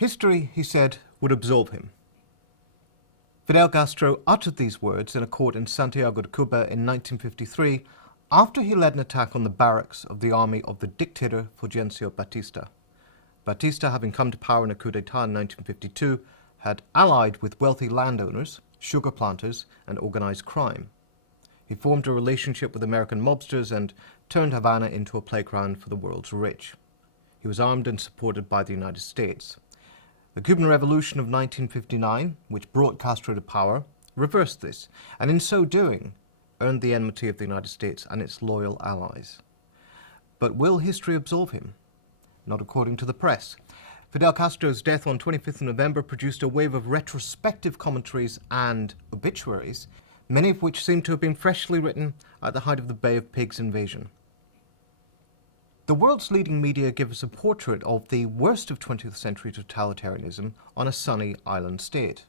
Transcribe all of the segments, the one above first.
History, he said, would absolve him. Fidel Castro uttered these words in a court in Santiago de Cuba in 1953 after he led an attack on the barracks of the army of the dictator Fulgencio Batista. Batista, having come to power in a coup d'etat in 1952, had allied with wealthy landowners, sugar planters, and organized crime. He formed a relationship with American mobsters and turned Havana into a playground for the world's rich. He was armed and supported by the United States. The Cuban Revolution of 1959, which brought Castro to power, reversed this, and in so doing, earned the enmity of the United States and its loyal allies. But will history absolve him? Not according to the press. Fidel Castro's death on 25th November produced a wave of retrospective commentaries and obituaries, many of which seem to have been freshly written at the height of the Bay of Pigs invasion. The world's leading media give us a portrait of the worst of 20th century totalitarianism on a sunny island state.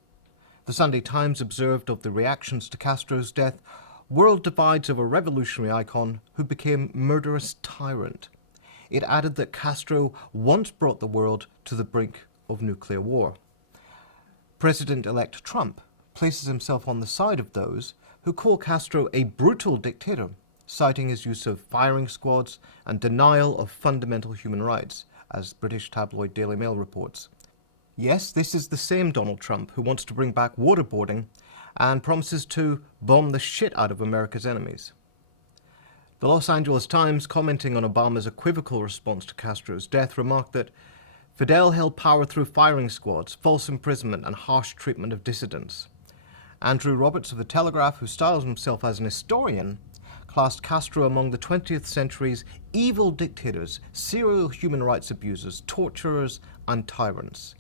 The Sunday Times observed of the reactions to Castro's death, world divides over a revolutionary icon who became murderous tyrant. It added that Castro once brought the world to the brink of nuclear war. President-elect Trump places himself on the side of those who call Castro a brutal dictator, citing his use of firing squads and denial of fundamental human rights, as British tabloid Daily Mail reports. Yes, this is the same Donald Trump who wants to bring back waterboarding and promises to bomb the shit out of America's enemies. The Los Angeles Times, commenting on Obama's equivocal response to Castro's death, remarked that Fidel held power through firing squads, false imprisonment, and harsh treatment of dissidents. Andrew Roberts of The Telegraph, who styles himself as an historian, classed Castro among the 20th century's evil dictators, serial human rights abusers, torturers, and tyrants.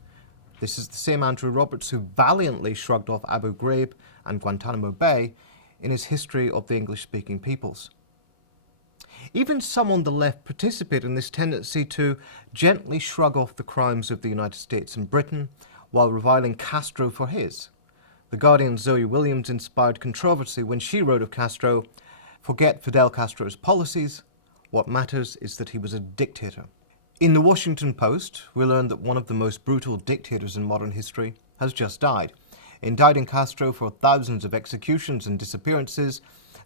This is the same Andrew Roberts who valiantly shrugged off Abu Ghraib and Guantanamo Bay in his History of the English-Speaking Peoples. Even some on the left participate in this tendency to gently shrug off the crimes of the United States and Britain while reviling Castro for his. The Guardian's Zoe Williams inspired controversy when she wrote of Castro, "Forget Fidel Castro's policies. What matters is that he was a dictator." In the Washington Post, we learned that one of the most brutal dictators in modern history has just died. Indicting Castro for thousands of executions and disappearances,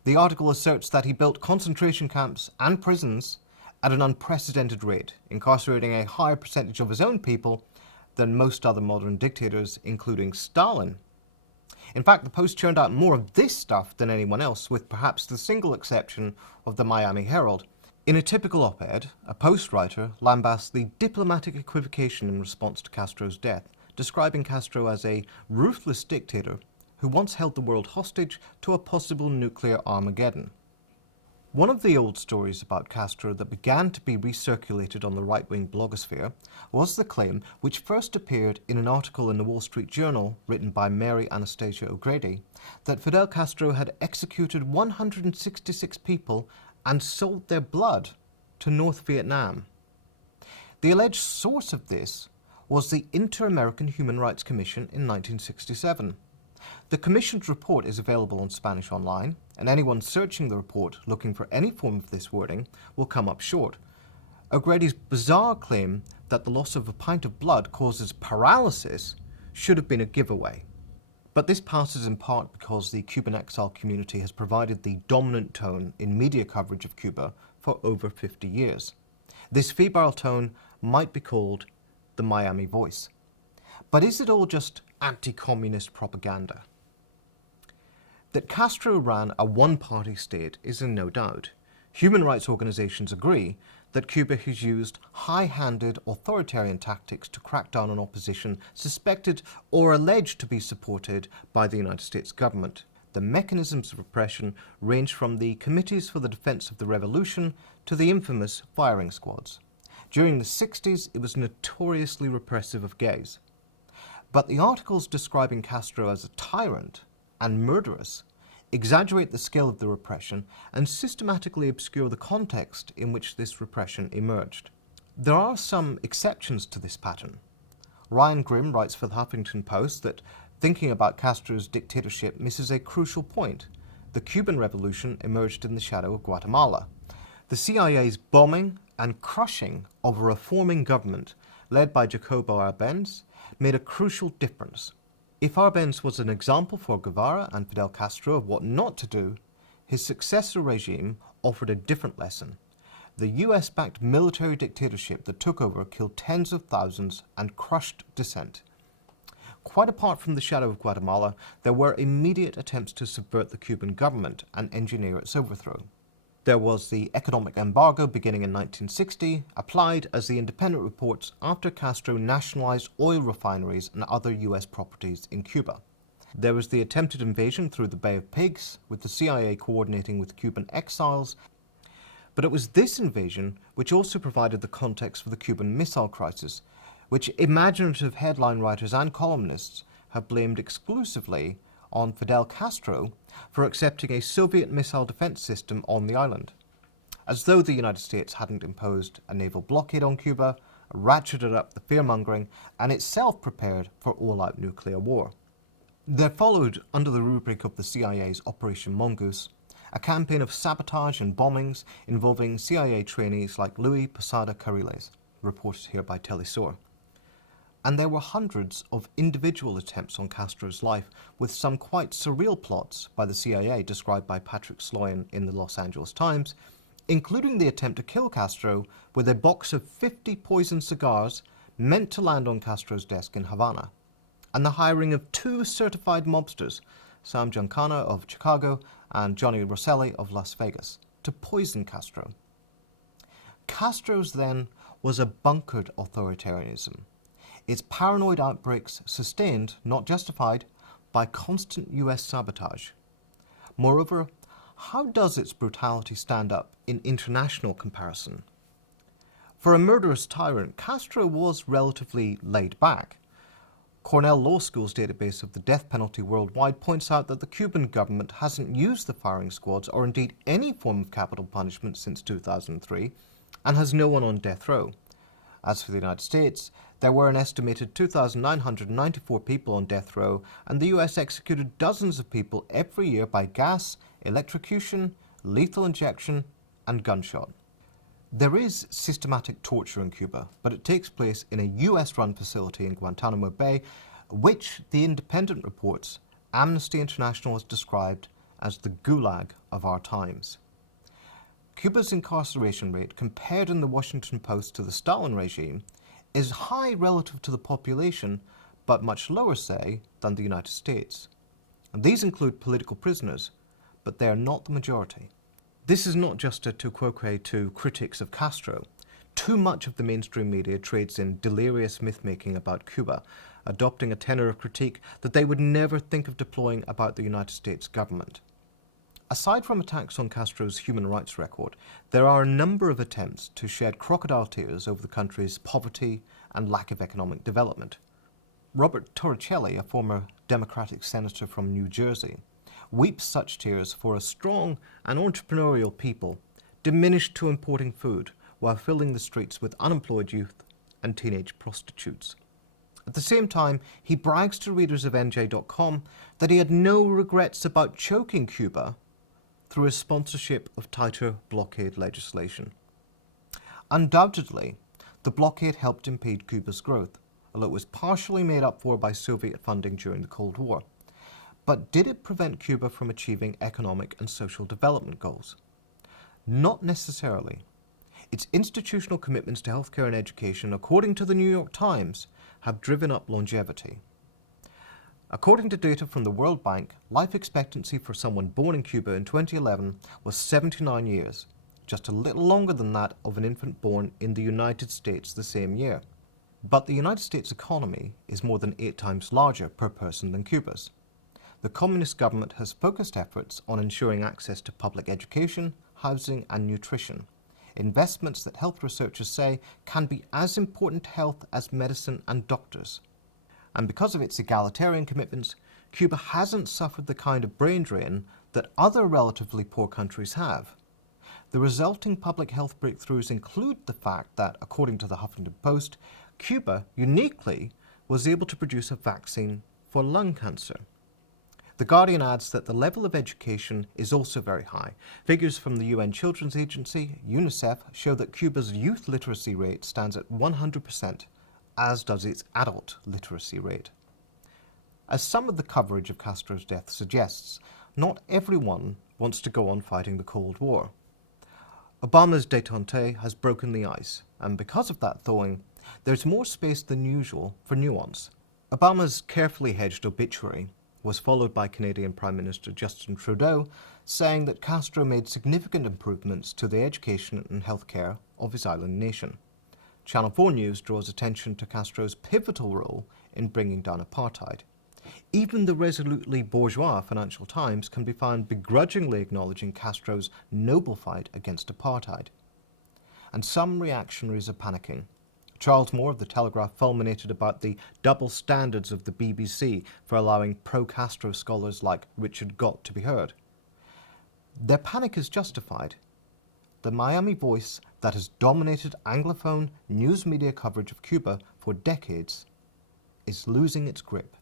the article asserts that he built concentration camps and prisons at an unprecedented rate, incarcerating a higher percentage of his own people than most other modern dictators, including Stalin. In fact, the Post churned out more of this stuff than anyone else, with perhaps the single exception of the Miami Herald. In a typical op-ed, a Post writer lambasts the diplomatic equivocation in response to Castro's death, describing Castro as a ruthless dictator who once held the world hostage to a possible nuclear Armageddon. One of the old stories about Castro that began to be recirculated on the right-wing blogosphere was the claim, which first appeared in an article in the Wall Street Journal written by Mary Anastasia O'Grady, that Fidel Castro had executed 166 people and sold their blood to North Vietnam. The alleged source of this was the Inter-American Human Rights Commission in 1967. The Commission's report is available in Spanish online, and anyone searching the report looking for any form of this wording will come up short. O'Grady's bizarre claim that the loss of a pint of blood causes paralysis should have been a giveaway. But this passes in part because the Cuban exile community has provided the dominant tone in media coverage of Cuba for over 50 years. This febrile tone might be called the Miami voice. But is it all just anti-communist propaganda? That Castro ran a one-party state is in no doubt. Human rights organizations agree that Cuba has used high-handed authoritarian tactics to crack down on opposition suspected or alleged to be supported by the United States government. The mechanisms of repression range from the Committees for the Defense of the Revolution to the infamous firing squads. During the 60s, it was notoriously repressive of gays. But the articles describing Castro as a tyrant and murderous exaggerate the scale of the repression and systematically obscure the context in which this repression emerged. There are some exceptions to this pattern. Ryan Grimm writes for the Huffington Post that thinking about Castro's dictatorship misses a crucial point. The Cuban Revolution emerged in the shadow of Guatemala. The CIA's bombing and crushing of a reforming government led by Jacobo Arbenz, made a crucial difference. If Arbenz was an example for Guevara and Fidel Castro of what not to do, his successor regime offered a different lesson. The US-backed military dictatorship that took over killed tens of thousands and crushed dissent. Quite apart from the shadow of Guatemala, there were immediate attempts to subvert the Cuban government and engineer its overthrow. There was the economic embargo beginning in 1960, applied, as The Independent reports, after Castro nationalized oil refineries and other US properties in Cuba. There was the attempted invasion through the Bay of Pigs, with the CIA coordinating with Cuban exiles. But it was this invasion which also provided the context for the Cuban Missile Crisis, which imaginative headline writers and columnists have blamed exclusively on Fidel Castro for accepting a Soviet missile defense system on the island, as though the United States hadn't imposed a naval blockade on Cuba, ratcheted up the fear-mongering, and itself prepared for all-out nuclear war. There followed, under the rubric of the CIA's Operation Mongoose, a campaign of sabotage and bombings involving CIA trainees like Luis Posada Carriles, reported here by Telesur. And there were hundreds of individual attempts on Castro's life, with some quite surreal plots by the CIA described by Patrick Sloyan in the Los Angeles Times, including the attempt to kill Castro with a box of 50 poisoned cigars meant to land on Castro's desk in Havana, and the hiring of 2 certified mobsters, Sam Giancana of Chicago and Johnny Rosselli of Las Vegas, to poison Castro. Castro's then was a bunkered authoritarianism, its paranoid outbreaks sustained, not justified, by constant US sabotage. Moreover, how does its brutality stand up in international comparison? For a murderous tyrant, Castro was relatively laid back. Cornell Law School's database of the death penalty worldwide points out that the Cuban government hasn't used the firing squads or indeed any form of capital punishment since 2003 and has no one on death row. As for the United States, there were an estimated 2,994 people on death row, and the US executed dozens of people every year by gas, electrocution, lethal injection, and gunshot. There is systematic torture in Cuba, but it takes place in a US-run facility in Guantanamo Bay, which The Independent reports Amnesty International has described as the gulag of our times. Cuba's incarceration rate, compared in the Washington Post to the Stalin regime, is high relative to the population, but much lower, say, than the United States. And these include political prisoners, but they are not the majority. This is not just a tu quoque to critics of Castro. Too much of the mainstream media trades in delirious myth-making about Cuba, adopting a tenor of critique that they would never think of deploying about the United States government. Aside from attacks on Castro's human rights record, there are a number of attempts to shed crocodile tears over the country's poverty and lack of economic development. Robert Torricelli, a former Democratic senator from New Jersey, weeps such tears for a strong and entrepreneurial people diminished to importing food while filling the streets with unemployed youth and teenage prostitutes. At the same time, he brags to readers of NJ.com that he had no regrets about choking Cuba through his sponsorship of tighter blockade legislation. Undoubtedly, the blockade helped impede Cuba's growth, although it was partially made up for by Soviet funding during the Cold War. But did it prevent Cuba from achieving economic and social development goals? Not necessarily. Its institutional commitments to healthcare and education, according to the New York Times, have driven up longevity. According to data from the World Bank, life expectancy for someone born in Cuba in 2011 was 79 years, just a little longer than that of an infant born in the United States the same year. But the United States economy is more than 8 times larger per person than Cuba's. The communist government has focused efforts on ensuring access to public education, housing, and nutrition, investments that health researchers say can be as important to health as medicine and doctors. And because of its egalitarian commitments, Cuba hasn't suffered the kind of brain drain that other relatively poor countries have. The resulting public health breakthroughs include the fact that, according to the Huffington Post, Cuba uniquely was able to produce a vaccine for lung cancer. The Guardian adds that the level of education is also very high. Figures from the UN Children's Agency, UNICEF, show that Cuba's youth literacy rate stands at 100%, as does its adult literacy rate. As some of the coverage of Castro's death suggests, not everyone wants to go on fighting the Cold War. Obama's détente has broken the ice, and because of that thawing, there's more space than usual for nuance. Obama's carefully hedged obituary was followed by Canadian Prime Minister Justin Trudeau saying that Castro made significant improvements to the education and healthcare of his island nation. Channel 4 News draws attention to Castro's pivotal role in bringing down apartheid. Even the resolutely bourgeois Financial Times can be found begrudgingly acknowledging Castro's noble fight against apartheid. And some reactionaries are panicking. Charles Moore of The Telegraph fulminated about the double standards of the BBC for allowing pro-Castro scholars like Richard Gott to be heard. Their panic is justified. The Miami voice that has dominated Anglophone news media coverage of Cuba for decades is losing its grip.